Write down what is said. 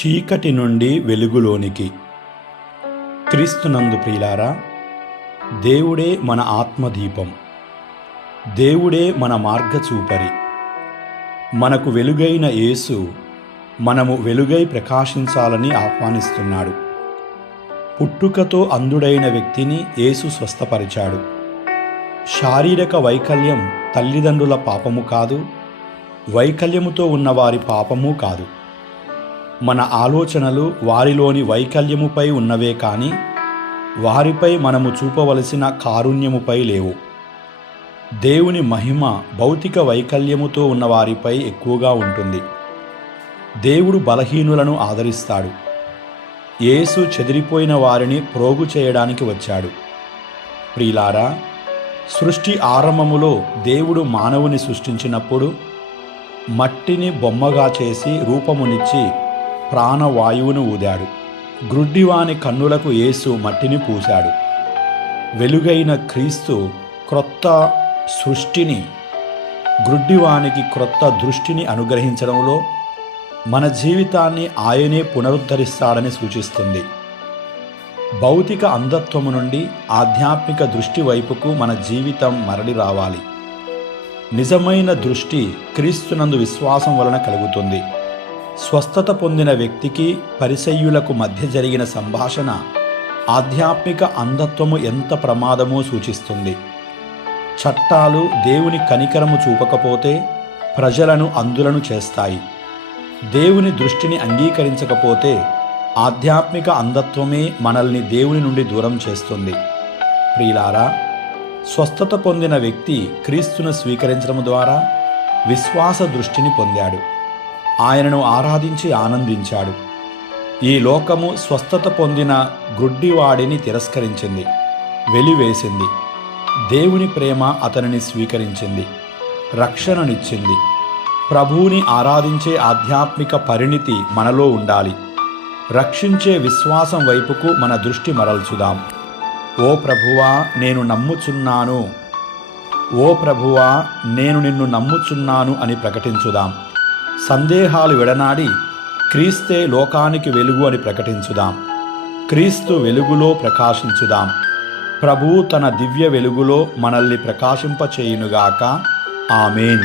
చీకటి నుండి వెలుగులోనికి. క్రీస్తునందు ప్రియులారా, దేవుడే మన ఆత్మదీపం, దేవుడే మన మార్గచూపరి. మనకు వెలుగైన యేసు మనము వెలుగై ప్రకాశించాలని ఆహ్వానిస్తున్నాడు. పుట్టుకతో అంధుడైన వ్యక్తిని యేసు స్వస్థపరిచాడు. శారీరక వైకల్యం తల్లిదండ్రుల పాపము కాదు, వైకల్యముతో ఉన్నవారి పాపము కాదు. మన ఆలోచనలు వారిలోని వైకల్యముపై ఉన్నవే కానీ వారిపై మనము చూపవలసిన కారుణ్యముపై లేవు. దేవుని మహిమ భౌతిక వైకల్యముతో ఉన్నవారిపై ఎక్కువగా ఉంటుంది. దేవుడు బలహీనులను ఆదరిస్తాడు. యేసు చెదిరిపోయిన వారిని ప్రోగు చేయడానికి వచ్చాడు. ప్రియులారా, సృష్టి ఆరంభములో దేవుడు మానవుని సృష్టించినప్పుడు మట్టిని బొమ్మగా చేసి రూపమునిచ్చి ప్రాణవాయువును ఊదాడు. గ్రుడ్డివాని కన్నులకు యేసు మట్టిని పూశాడు. వెలుగైన క్రీస్తు క్రొత్త సృష్టిని, గ్రుడ్డివానికి క్రొత్త దృష్టిని అనుగ్రహించడంలో మన జీవితాన్ని ఆయనే పునరుద్ధరిస్తాడని సూచిస్తుంది. భౌతిక అంధత్వము నుండి ఆధ్యాత్మిక దృష్టి వైపుకు మన జీవితం మరలి రావాలి. నిజమైన దృష్టి క్రీస్తునందు విశ్వాసం వలన కలుగుతుంది. స్వస్థత పొందిన వ్యక్తికి పరిసయ్యులకు మధ్య జరిగిన సంభాషణ ఆధ్యాత్మిక అంధత్వము ఎంత ప్రమాదమో సూచిస్తుంది. చట్టాలు దేవుని కనికరము చూపకపోతే ప్రజలను అంధులను చేస్తాయి. దేవుని దృష్టిని అంగీకరించకపోతే ఆధ్యాత్మిక అంధత్వమే మనల్ని దేవుని నుండి దూరం చేస్తుంది. ప్రియులారా, స్వస్థత పొందిన వ్యక్తి క్రీస్తును స్వీకరించడం ద్వారా విశ్వాస దృష్టిని పొందాడు. ఆయనను ఆరాధించి ఆనందించాడు. ఈ లోకము స్వస్థత పొందిన గ్రుడ్డివాడిని తిరస్కరించింది, వెలివేసింది. దేవుని ప్రేమ అతనిని స్వీకరించింది, రక్షణనిచ్చింది. ప్రభువుని ఆరాధించే ఆధ్యాత్మిక పరిణితి మనలో ఉండాలి. రక్షించే విశ్వాసం వైపుకు మన దృష్టి మరల్చుదాం. ఓ ప్రభువా, నేను నమ్ముచున్నాను, ఓ ప్రభువా, నేను నిన్ను నమ్ముచున్నాను అని ప్రకటించుదాం. సందేహాలు విడనాడి క్రీస్తే లోకానికి వెలుగు అని ప్రకటించుదాం. క్రీస్తు వెలుగులో ప్రకాశించుదాం. ప్రభువు తన దివ్య వెలుగులో మనల్ని ప్రకాశింపచేయునుగాక. ఆమేన్.